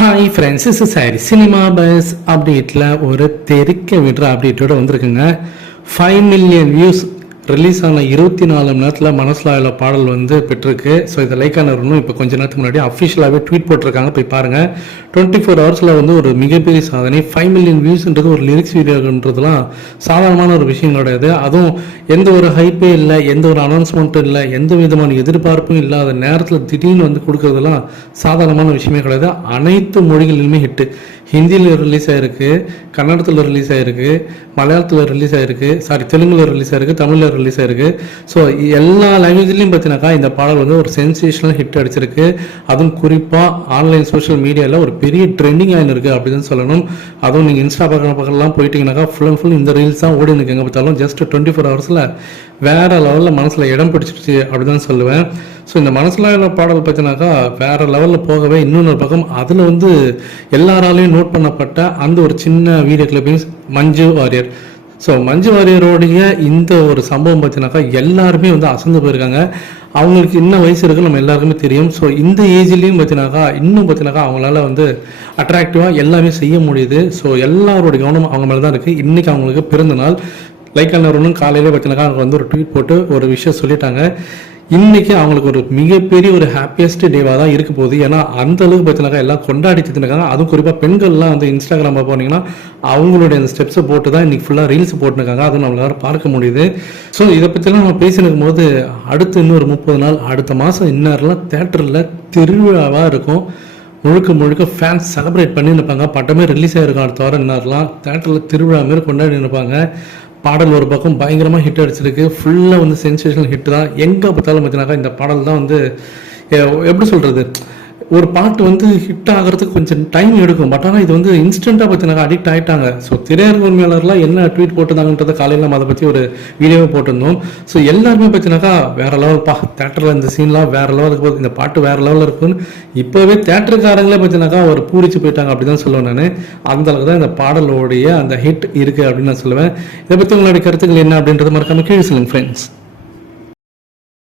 Hi friends, is sorry cinema bus அப்டேட்டில் ஒரு தெறிக்க விடுற அப்டேட்டோடு வந்திருக்குங்க. 5 மில்லியன் வியூஸ் ரிலீஸ் ஆன 24 மணி நேரத்தில் மனசில் பாடல் வந்து பெற்றிருக்கு. ஸோ இதை லைக் ஆனவர்களும் இப்போ கொஞ்ச நேரத்துக்கு முன்னாடி அஃபிஷியலாகவே ட்வீட் போட்டிருக்காங்க, போய் பாருங்கள். 24 ஹவர்ஸில் வந்து ஒரு மிகப்பெரிய சாதனை. 5 மில்லியன் வியூஸ்ன்றது ஒரு லிரிக்ஸ் வீடியோன்றதுலாம் சாதாரணமான ஒரு விஷயம் கிடையாது. அதுவும் எந்த ஒரு ஹைப்பே இல்லை, எந்த ஒரு அனௌன்ஸ்மெண்ட்டும் இல்லை, எந்த விதமான எதிர்பார்ப்பும் இல்லாத நேரத்தில் திடீர்னு வந்து கொடுக்குறதுலாம் சாதாரணமான விஷயமே கிடையாது. அனைத்து மொழிகளிலுமே ஹிட்டு. ஹிந்தியில் ரிலீஸ் ஆகிருக்கு, கன்னடத்தில் ரிலீஸ் ஆகிருக்கு, மலையாளத்தில் ரிலீஸ் ஆகிருக்கு, தெலுங்கில் ரிலீஸ் ஆகிருக்கு, தமிழில் ரிலீஸ் ஆகிருக்கு. ஸோ எல்லா லாங்குவேஜ்லையும் பார்த்தீங்கன்னாக்கா இந்த பாடல் வந்து ஒரு சென்சேஷனல் ஹிட் அடிச்சிருக்கு. அதுவும் குறிப்பாக ஆன்லைன் சோஷியல் மீடியாவில் ஒரு பெரிய ட்ரெண்டிங் ஆகிருக்கு அப்படின்னு சொல்லணும். அதுவும் நீங்கள் இன்ஸ்டா பக்கம்லாம் போயிட்டீங்கன்னாக்கா ஃபுல் அண்ட் ஃபுல் இந்த ரீல்ஸ் தான் ஓடி எனக்கு எங்கே பார்த்தாலும். ஜஸ்ட் 24 ஹவர்ஸில் வேறு லெவலில் மனசில் இடம் பிடிச்சிருச்சு அப்படி தான் சொல்லுவேன். ஸோ இந்த மனசில் பாடல் பார்த்தீங்கன்னாக்கா வேறு லெவலில் போகவே இன்னொரு பக்கம் அதில் வந்து எல்லாராலையும் நோட் பண்ணப்பட்ட அந்த ஒரு சின்ன video clippings Manju Warrier. So மஞ்சு வாரியரோடைய இந்த ஒரு சம்பவம் பார்த்தீங்கன்னாக்கா எல்லாருமே வந்து அசந்து போயிருக்காங்க. அவங்களுக்கு என்ன வயசு இருக்குன்னு நம்ம எல்லாருக்குமே தெரியும். ஸோ இந்த ஏஜ்லேயும் பார்த்தீங்கன்னாக்கா இன்னும் பார்த்தீங்கன்னாக்கா அவங்களால வந்து அட்ராக்டிவாக எல்லாமே செய்ய முடியுது. ஸோ எல்லாரோடைய கவனம் அவங்க மேலே தான் இருக்குது. இன்றைக்கி அவங்களுக்கு பிறந்த நாள். லைக் அண்ணன் காலையிலே பார்த்தீங்கன்னாக்கா அவங்க வந்து ஒரு ட்வீட் போட்டு ஒரு விஷயம் சொல்லிட்டாங்க. இன்றைக்கி அவங்களுக்கு ஒரு மிகப்பெரிய ஒரு ஹாப்பியஸ்ட் டேவாக தான் இருக்க போகுது. ஏன்னா அந்த அளவுக்கு பார்த்தீங்கன்னாக்கா எல்லாம் கொண்டாடிட்டு இருக்காங்க. அதுவும் குறிப்பாக பெண்கள்லாம் வந்து இன்ஸ்டாகிராமில் போனீங்கன்னா அவங்களுடைய அந்த ஸ்டெப்ஸை போட்டு தான் இன்றைக்கி ஃபுல்லாக ரீல்ஸ் போட்டுருக்காங்க. அதுவும் நம்மளால பார்க்க முடியுது. ஸோ இதை பற்றிலாம் நம்ம பேசினுக்கும் போது அடுத்து இன்னொரு 30 நாள் அடுத்த மாதம் இந்நேரம்லாம் தேட்டரில் திருவிழாவாக இருக்கும். முழுக்க ஃபேன்ஸ் செலிப்ரேட் பண்ணி நிற்பாங்க. பட்டமே ரிலீஸ் ஆகிருக்கும். அடுத்த வாரம் இந்நேரம்லாம் தேட்டரில் திருவிழா மாரி கொண்டாடி நிற்பாங்க. பாடல் ஒரு பக்கம் பயங்கரமாக ஹிட் அடிச்சிருக்கு. ஃபுல்லாக வந்து சென்சேஷனல் ஹிட் தான். எங்கே பார்த்தாலும் பார்த்தீங்கன்னாக்கா இந்த பாடல் தான் வந்து எப்படி சொல்கிறது, ஒரு பாட்டு வந்து ஹிட் ஆகிறதுக்கு கொஞ்சம் டைம் எடுக்கும். பட் ஆனால் இது வந்து இன்ஸ்டண்ட்டாக பார்த்தீங்கன்னா அடிக்ட் ஆகிட்டாங்க. ஸோ திரையரங்கு உரிமையாளர்லாம் என்ன ட்வீட் போட்டுருந்தாங்கன்றதை காலையில் நம்ம அதை பற்றி ஒரு வீடியோவை போட்டிருந்தோம். ஸோ எல்லாருமே பார்த்தீங்கன்னாக்கா வேறு லெவல்ப்பா, தேட்டரில் இந்த சீன்லாம் வேறு லெவலுக்கு போகுது, இந்த பாட்டு வேறு லெவலில் இருக்குன்னு இப்போவே தேட்டருக்காரங்களே பார்த்தீங்கன்னாக்கா ஒரு பூரிச்சு போயிட்டாங்க அப்படி தான் சொல்லுவேன் நான். அந்தளவுக்கு தான் இந்த பாடலோடைய அந்த ஹிட் இருக்குது அப்படின்னு நான் சொல்லுவேன். இதை பற்றி உங்களுடைய கருத்துக்கள் என்ன அப்படின்றது மறக்காம கீழே சொல்லுங்கள் ஃப்ரெண்ட்ஸ்.